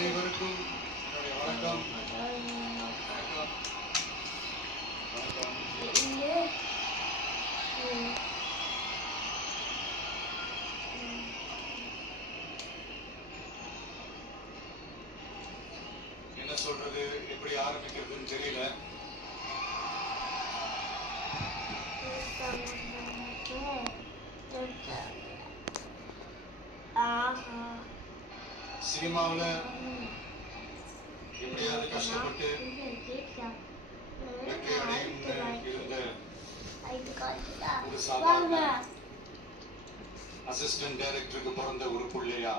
அனைவருக்கும் வணக்கம். என்ன சொல்றது, எப்படி ஆரம்பிக்கிறதுன்னு தெரியல. சினிமாவுல எப்படியாவது கஷ்டப்பட்டு வெற்றி அடையும் இருந்த ஒரு சாதாரண அசிஸ்டன்ட் டைரக்டருக்கு பிறந்த ஒரு பிள்ளையா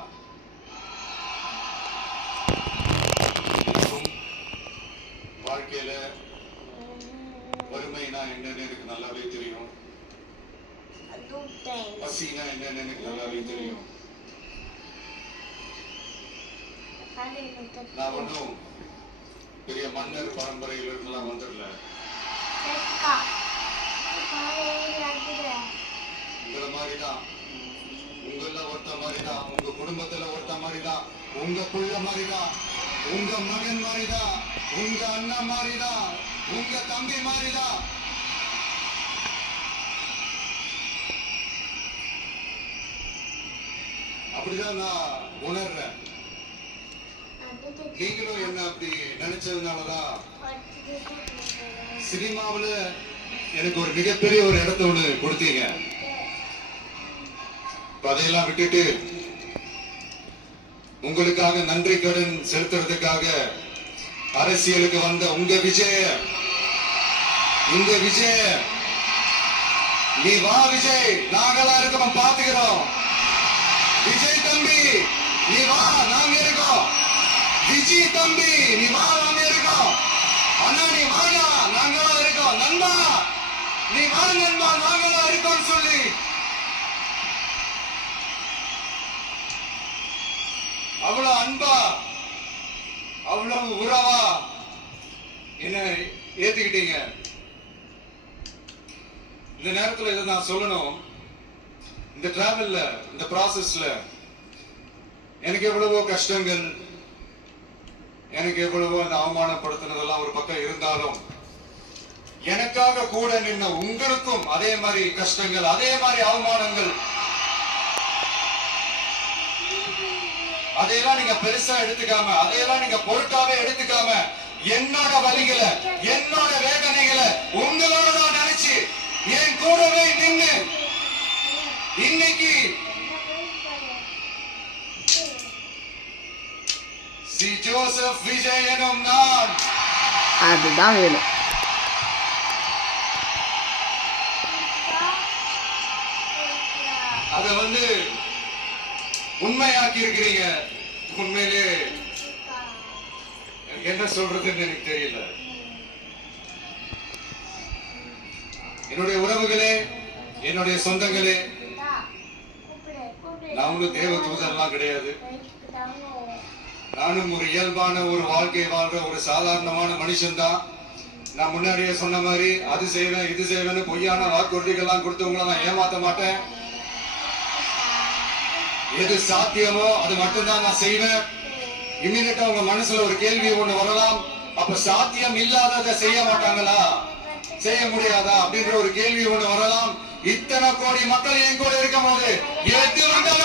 வாழ்க்கையில வறுமைனா என்னன்னு எனக்கு நல்லாவே தெரியும். பசினா என்னன்னு எனக்கு நல்லாவே தெரியும். நான் ஒன்னும் பெரிய மன்னர் பரம்பரையில இருந்தெல்லாம் வந்துடல. உங்களை மாதிரிதான், உங்கள ஒருத்த மாதிரிதான், உங்க குடும்பத்துல ஒருத்த மாதிரிதான், உங்க புள்ள மாதிரிதான், உங்க மகன் மாதிரிதான், உங்க அண்ணன் மாதிரிதான், உங்க தம்பி மாதிரிதான். அப்படிதான் நான் உணர்றேன். நீங்களும் என்ன அப்படி நினைச்சதுனாலதான் சினிமாவுல எனக்கு ஒரு மிகப்பெரிய ஒரு இடத்த ஒண்ணு கொடுத்தீங்க. அதையெல்லாம் விட்டுட்டு உங்களுக்காக நன்றி கடன் செலுத்துறதுக்காக அரசியலுக்கு வந்த உங்க விஜய, நீ வா விஜய், நாங்களா இருக்கோம், பாத்துக்கிறோம். விஜய் தம்பி நீ வா, நாங்க இருக்கோம். விஜய் தம்பி நீ வா, நாங்க இருக்கோம். அண்ணா நீ வாடா, நாங்களா இருக்கோம். நண்பா நீ வா நண்பா, நாங்களா இருக்கோம் சொல்லி அவ்வளவு அன்பா, அவ்வளவு உறவா என்ன ஏத்துக்கிட்டீங்க. இந்த நேரத்துல இதை நான் சொல்லணும். இந்த டிராவல்ல, இந்த ப்ராசஸ்ல எனக்கு எவ்வளவோ கஷ்டங்கள், எனக்கு எவ்வளவோ அந்த அவமானப்படுத்தினதெல்லாம் ஒரு பக்கம் இருந்தாலும், எனக்காக கூட நின்ன உங்களுக்கும் அதே மாதிரி கஷ்டங்கள், அதே மாதிரி அவமானங்கள், அதையெல்லாம் நீங்க பெருசா எடுத்துக்காம, அதையெல்லாம் நீங்க பொருட்டாவே எடுத்துக்காம, என்னோட வலிகளை, என்னோட வேதனைகளை உங்களோட தான் நினைச்சு என் கூடவே நின்று இன்னைக்கு சி ஜோசப் விஜய் எனும் நான், அதுதான் வேணும். அத உண்மையாக்கி இருக்கிறீங்க. உண்மையிலே என்ன சொல்றதுன்னு எனக்கு தெரியல. என்னுடைய உறவுகளே, என்னுடைய சொந்தங்களே, நான் ஒன்னும் தேவ தூதர்லாம் கிடையாது. நானும் ஒரு இயல்பான ஒரு வாழ்க்கை வாழ்ற ஒரு சாதாரணமான மனுஷன் தான். நான் முன்னாடியே சொன்ன மாதிரி அது செய்வேன் இது செய்வேன்னு பொய்யான வாக்குறுதிகள்லாம் கொடுத்தவங்கள நான் ஏமாத்த மாட்டேன். எது சாத்தியமோ அது மட்டும்தான் நான் செய்வேன். இம்மிடியா உங்க மனசுல ஒரு கேள்வி ஒண்ணு வரலாம், அப்ப சாத்தியம் இல்லாததை செய்ய மாட்டாங்களா, செய்ய முடியாதா அப்படின்ற ஒரு கேள்வி ஒண்ணு வரலாம். இத்தனை கோடி மக்கள் என் கூட இருக்கும் போது எது வந்தாலும்